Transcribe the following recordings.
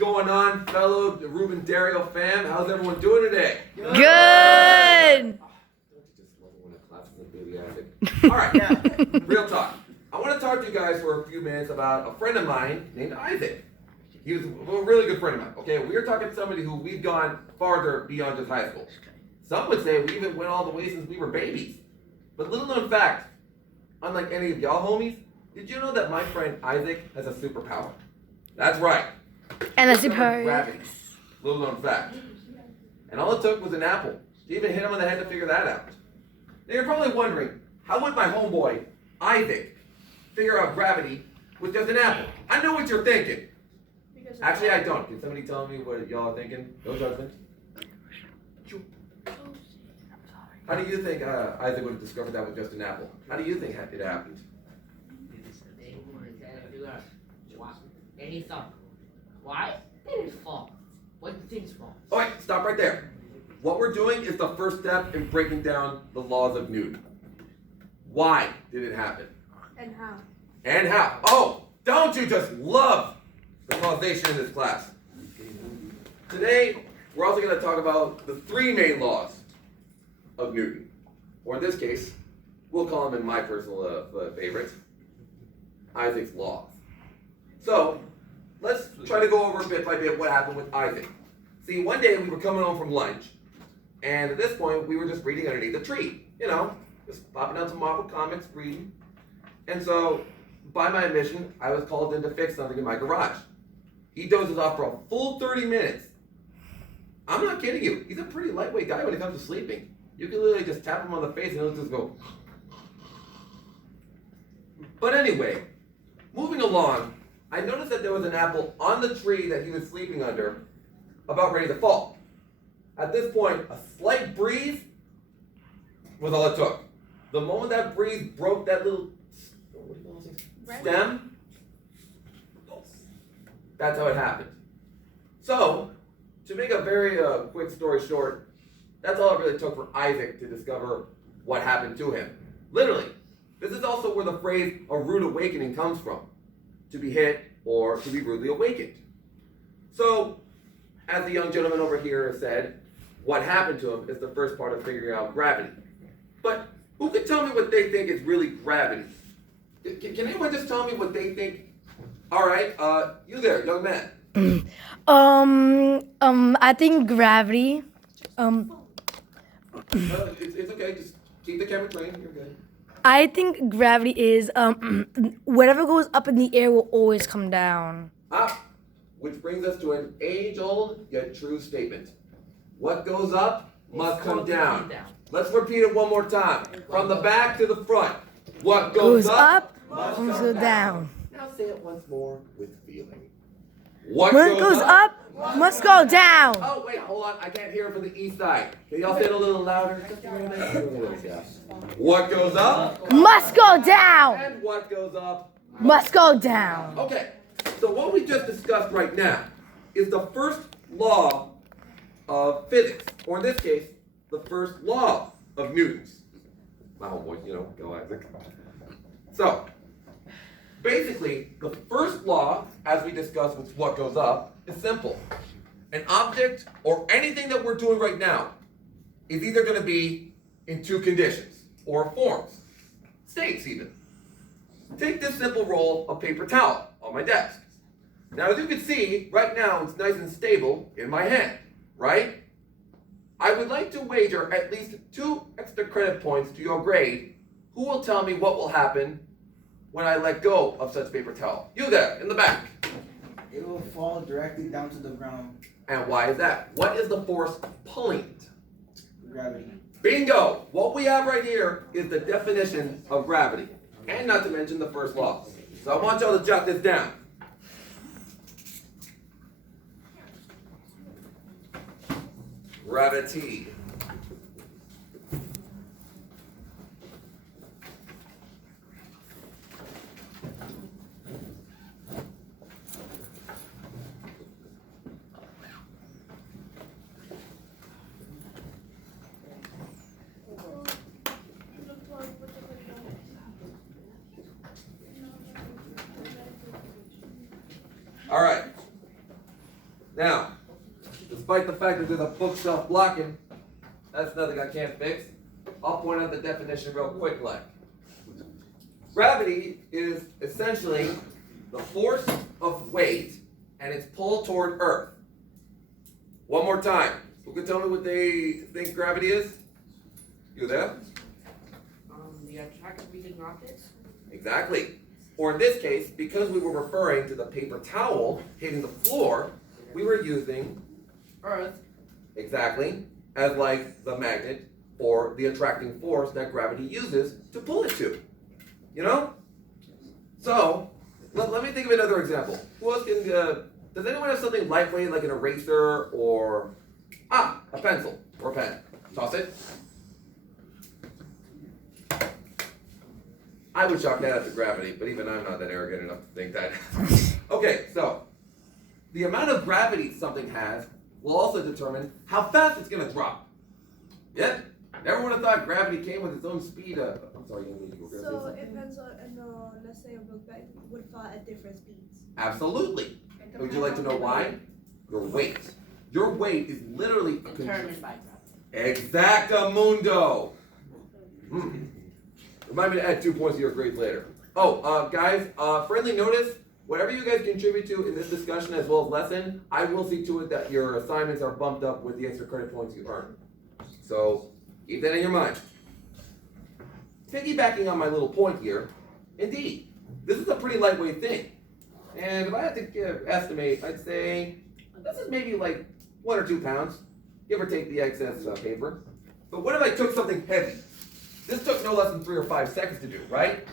Going on, fellow Ruben Dario fam? How's everyone doing today? Good. Don't you just love it when a class is enthusiastic? All right, yeah. Real talk. I want to talk to you guys for a few minutes about a friend of mine named Isaac. He was a really good friend of mine. Okay, we're talking to somebody who we've gone farther beyond just high school. Some would say we even went all the way since we were babies. But little known fact, unlike any of y'all homies, did you know that my friend Isaac has a superpower? That's right. And a super. Gravity. Little known fact. And all it took was an apple to even hit him on the head to figure that out. Now you're probably wondering, how would my homeboy, Isaac, figure out gravity with just an apple? I know what you're thinking. Actually, I don't. Can somebody tell me what y'all are thinking? No judgment. How do you think Isaac would have discovered that with just an apple? How do you think it happened? And he thought, why did it fall? What did things fall? Oh wait, stop right there. What we're doing is the first step in breaking down the laws of Newton. Why did it happen? And how? And how? Oh, don't you just love the causation in this class? Today, we're also going to talk about the three main laws of Newton. Or in this case, we'll call them in my personal favorite, Isaac's laws. So, let's try to go over bit by bit what happened with Isaac. See, one day we were coming home from lunch, and at this point we were just reading underneath a tree. You know, just popping out some Marvel comics, reading. And so, by my admission, I was called in to fix something in my garage. He dozes off for a full 30 minutes. I'm not kidding you. He's a pretty lightweight guy when it comes to sleeping. You can literally just tap him on the face and he'll just go. But anyway, moving along, I noticed that there was an apple on the tree that he was sleeping under, about ready to fall. At this point, a slight breeze was all it took. The moment that breeze broke that little stem, that's how it happened. So, to make a very quick story short, that's all it really took for Isaac to discover what happened to him. Literally, this is also where the phrase a rude awakening comes from. To be hit or to be rudely awakened. So, as the young gentleman over here said, what happened to him is the first part of figuring out gravity. But who can tell me what they think is really gravity? Can anyone just tell me what they think? All right, you there, young man. I think gravity. It's okay. Just keep the camera trained. You're good. I think gravity is whatever goes up in the air will always come down. Which brings us to an age-old yet true statement. What goes up must come down. Let's repeat it one more time. From the back to the front. What goes up must come down. Now say it once more with feeling. What goes up must go down. Oh, wait, hold on. I can't hear it from the east side. Can y'all say it a little louder? Just a little bit. What goes up Must go down. and what goes up Must go down. Okay, so what we just discussed right now is the first law of physics, or in this case, the first law of Newton's. My homeboy, go Isaac. So, basically, the first law, as we discussed with what goes up, is simple. An object, or anything that we're doing right now, is either going to be in two conditions, or forms, states even. Take this simple roll of paper towel on my desk. Now, as you can see, right now it's nice and stable in my hand, right? I would like to wager at least 2 extra credit points to your grade. Who will tell me what will happen when I let go of such paper towel? You there, in the back. It will fall directly down to the ground. And why is that? What is the force pulling it? Gravity. Bingo! What we have right here is the definition of gravity. And not to mention the first law. So I want y'all to jot this down. Gravity. All right. Now, despite the fact that there's a bookshelf blocking, that's nothing I can't fix. I'll point out the definition real quick like. Gravity is essentially the force of weight and its pull toward Earth. One more time. Who can tell me what they think gravity is? You there? The attract of reading objects. Exactly. Or in this case, because we were referring to the paper towel hitting the floor, we were using Earth. exactly as like the magnet or the attracting force that gravity uses to pull it to. You know? So, let me think of another example. Who else can, does anyone have something lightweight like an eraser or, a pencil or a pen? Toss it. I would chalk that up to gravity, but even I'm not that arrogant enough to think that. Okay, so, the amount of gravity something has will also determine how fast it's going to drop. Yep. Never would have thought gravity came with its own speed. I'm sorry, you need to go grab So this. it depends on, let's say a book bag would fall at different speeds. Absolutely. Would you like to know why? Your weight. Your weight is literally a Determined by gravity. Exactamundo. Remind me to add 2 points to your grades later. Oh, guys, friendly notice, whatever you guys contribute to in this discussion as well as lesson, I will see to it that your assignments are bumped up with the extra credit points you earn. So, keep that in your mind. Piggybacking on my little point here, indeed, this is a pretty lightweight thing. And if I had to estimate, I'd say this is maybe like 1 or 2 pounds, give or take the excess paper. But what if I took something heavy? This took no less than 3 or 5 seconds to do, right?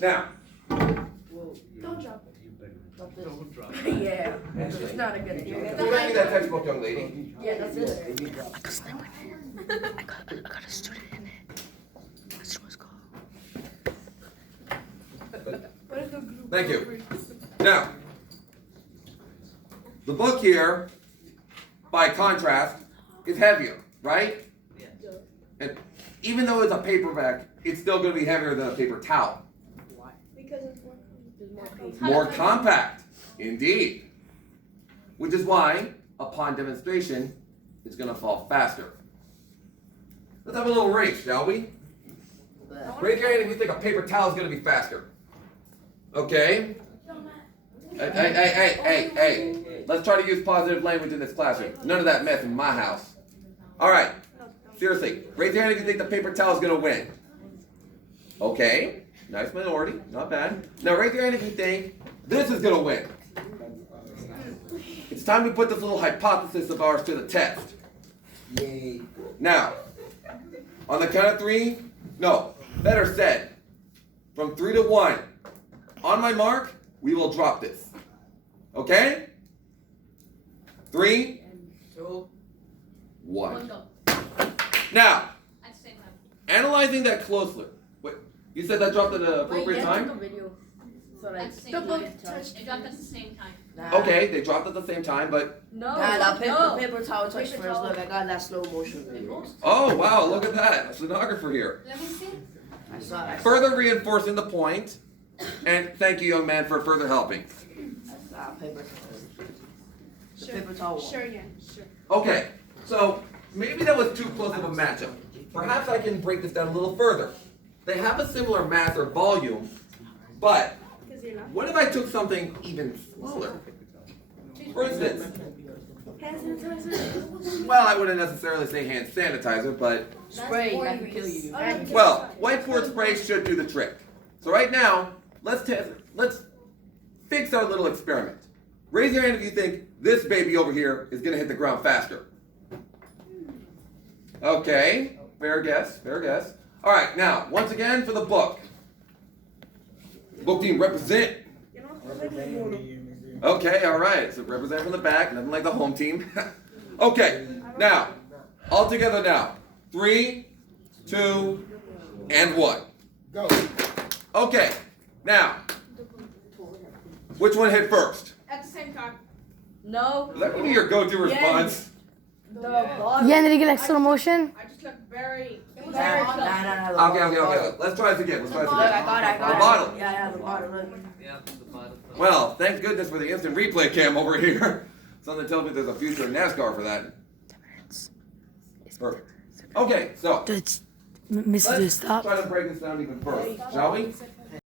Now, Don't drop it. Yeah, it's not a good idea. who got me that textbook, young lady? Yeah, that's it. Because I went in. I got a student in it. Which was called. What is the group? Thank you. Now, the book here, by contrast, is heavier, right? Yeah. And even though it's a paperback, it's still going to be heavier than a paper towel. Why? Because it's more More compact, indeed. Which is why, upon demonstration, it's going to fall faster. Let's have a little race, shall we? Raise your hand if you think a paper towel is going to be faster. Okay? Hey. Let's try to use positive language in this classroom. None of that mess in my house. All right. Seriously, raise your hand if you think the paper towel is going to win. Okay. Nice minority. Not bad. Now raise your hand if you think this is going to win. It's time to put this little hypothesis of ours to the test. Yay. Now, on the count of 3, no, better said, from 3 to 1, on my mark, we will drop this. Okay? 3, 2, 1. Now, At the same time. analyzing that closely. Wait, you said that dropped at an appropriate time? Video. So like, At the same time. It dropped at the same time. Okay, they dropped at the same time, but No. Nah, the no. paper towel touched Paper first. towel. Look, I got that slow motion video. oh wow, look at that, a stenographer here. Let me see. I saw it. Further reinforcing the point, and thank you, young man, for further helping. I saw paper towel. The Sure. paper towel. Sure, yeah, sure. Okay, so maybe that was too close of a matchup. Perhaps I can break this down a little further. They have a similar mass or volume, but Because you're not. what if I took something even smaller? For instance, Hand sanitizer. well, I wouldn't necessarily say hand sanitizer, but, Spray, that can kill you. Oh, no, well, whiteboard spray should do the trick. So right now, let's fix our little experiment. Raise your hand if you think this baby over here is gonna hit the ground faster. Okay, fair guess, fair guess. All right, now, once again for the book. Book team represent. You know, Okay, all right. So represent from the back, nothing like the home team. Okay, now, all together now. 3, 2, and 1. Go. Okay, now, which one hit first? at the same time. No. Is that gonna be your go-to response? The bottom. Yeah, did he get like slow motion? I just looked very. It was Nah, very nah, close. nah, nah. Okay. Let's try this again. Look, I got it. The bottle. Yeah, the bottle. Look. Yeah, the bottom. Well, thank goodness for the instant replay cam over here. Something tells me there's a future in NASCAR for that. Perfect. Okay, so Mr. let's Stop. try to break this down even further, shall we?